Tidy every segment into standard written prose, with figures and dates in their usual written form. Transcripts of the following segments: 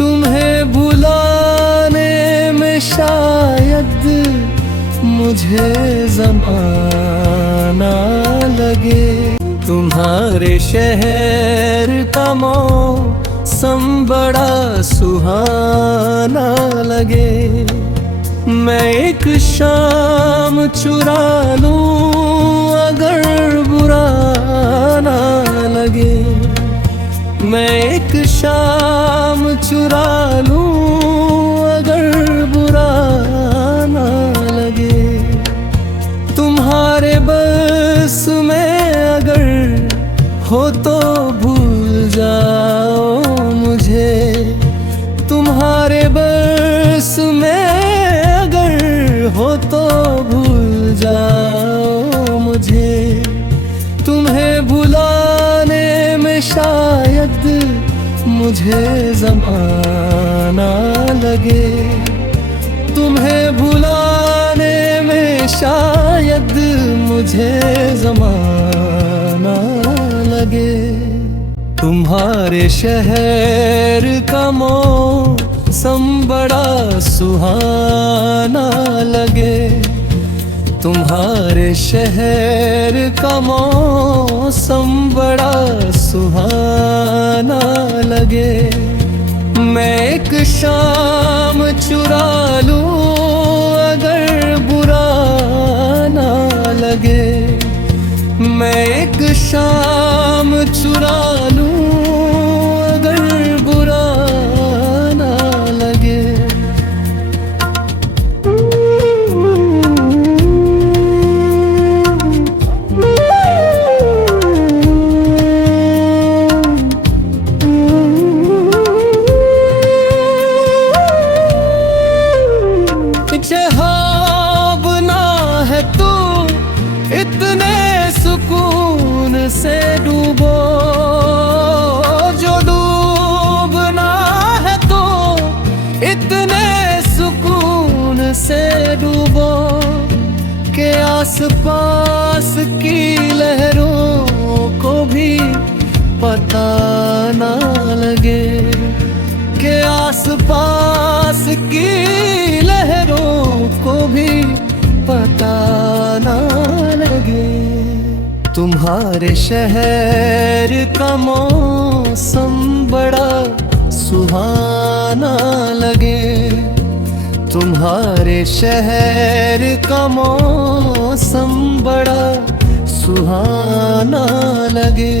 तुम्हें भुलाने में शायद मुझे ज़माना लगे। तुम्हारे शहर का मौसम बड़ा सुहाना लगे। मैं एक शाम चुरा लूं अगर बुरा ना लगे। मैं एक शाम चुरा लूं अगर बुरा ना लगे। तुम्हारे बस में अगर हो तो भूल जाओ मुझे। तुम्हारे बस में अगर हो तो भूल जाओ मुझे। तुम्हें भुलाने में शायद मुझे ज़माना लगे। तुम्हें भुलाने में शायद मुझे ज़माना लगे। तुम्हारे शहर का मौसम बड़ा सुहाना लगे। तुम्हारे शहर का मौसम बड़ा सुहाना लगे। मैं एक शाम चुरा लूं अगर बुरा ना लगे। मैं एक शाम चुरा लूं अगर बुरा ना लगे। भावना है तू इतने सुकून से डूबो। जो डूबना है तो इतने सुकून से डूबो के आसपास की लहरों को भी पता ना लगे। के आसपास की लहरों को भी पता ना लगे। तुम्हारे शहर का मौसम बड़ा सुहाना लगे। तुम्हारे शहर का मौसम बड़ा सुहाना लगे।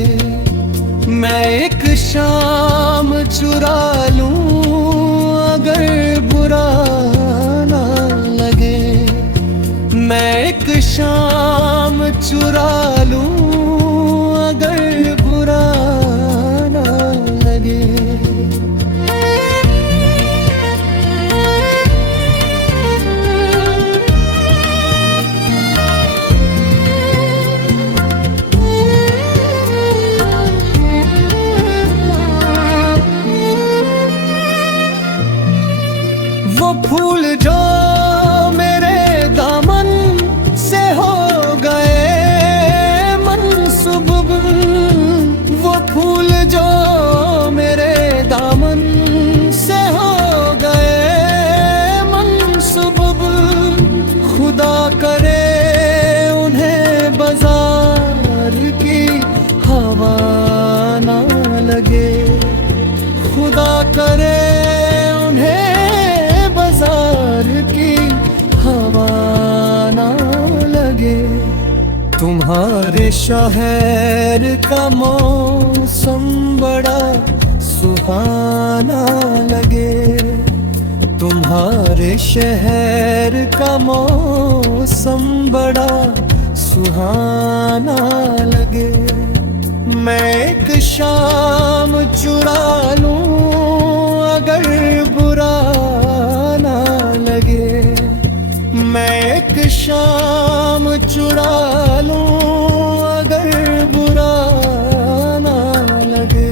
मैं एक शाम चुरा लूं अगर बुरा ना लगे। मैं एक शाम चुरा लूं अगर बुरा ना लगे। वो फूल जो मेरे दामन से हो गए मनसूब। वो फूल जो मेरे दामन से हो गए मनसूब। खुदा करे उन्हें बाजार की हवा ना लगे। खुदा करे की हवा ना लगे। तुम्हारे शहर का मौसम बड़ा सुहाना लगे। तुम्हारे शहर का मौसम बड़ा सुहाना लगे। मैं एक शाम चुरा लूं अगर बुरा ना लगे। मैं एक शाम चुरा लूं अगर बुरा ना लगे।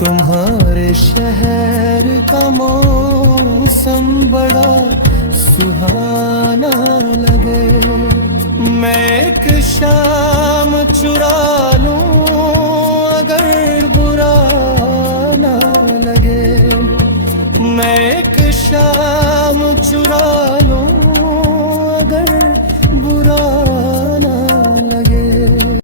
तुम्हारे शहर का मौसम बड़ा सुहाना लगे। मैं एक शाम चुरा लूं अगर बुरा ना लगे। मैं एक शाम चुरा लूं अगर बुरा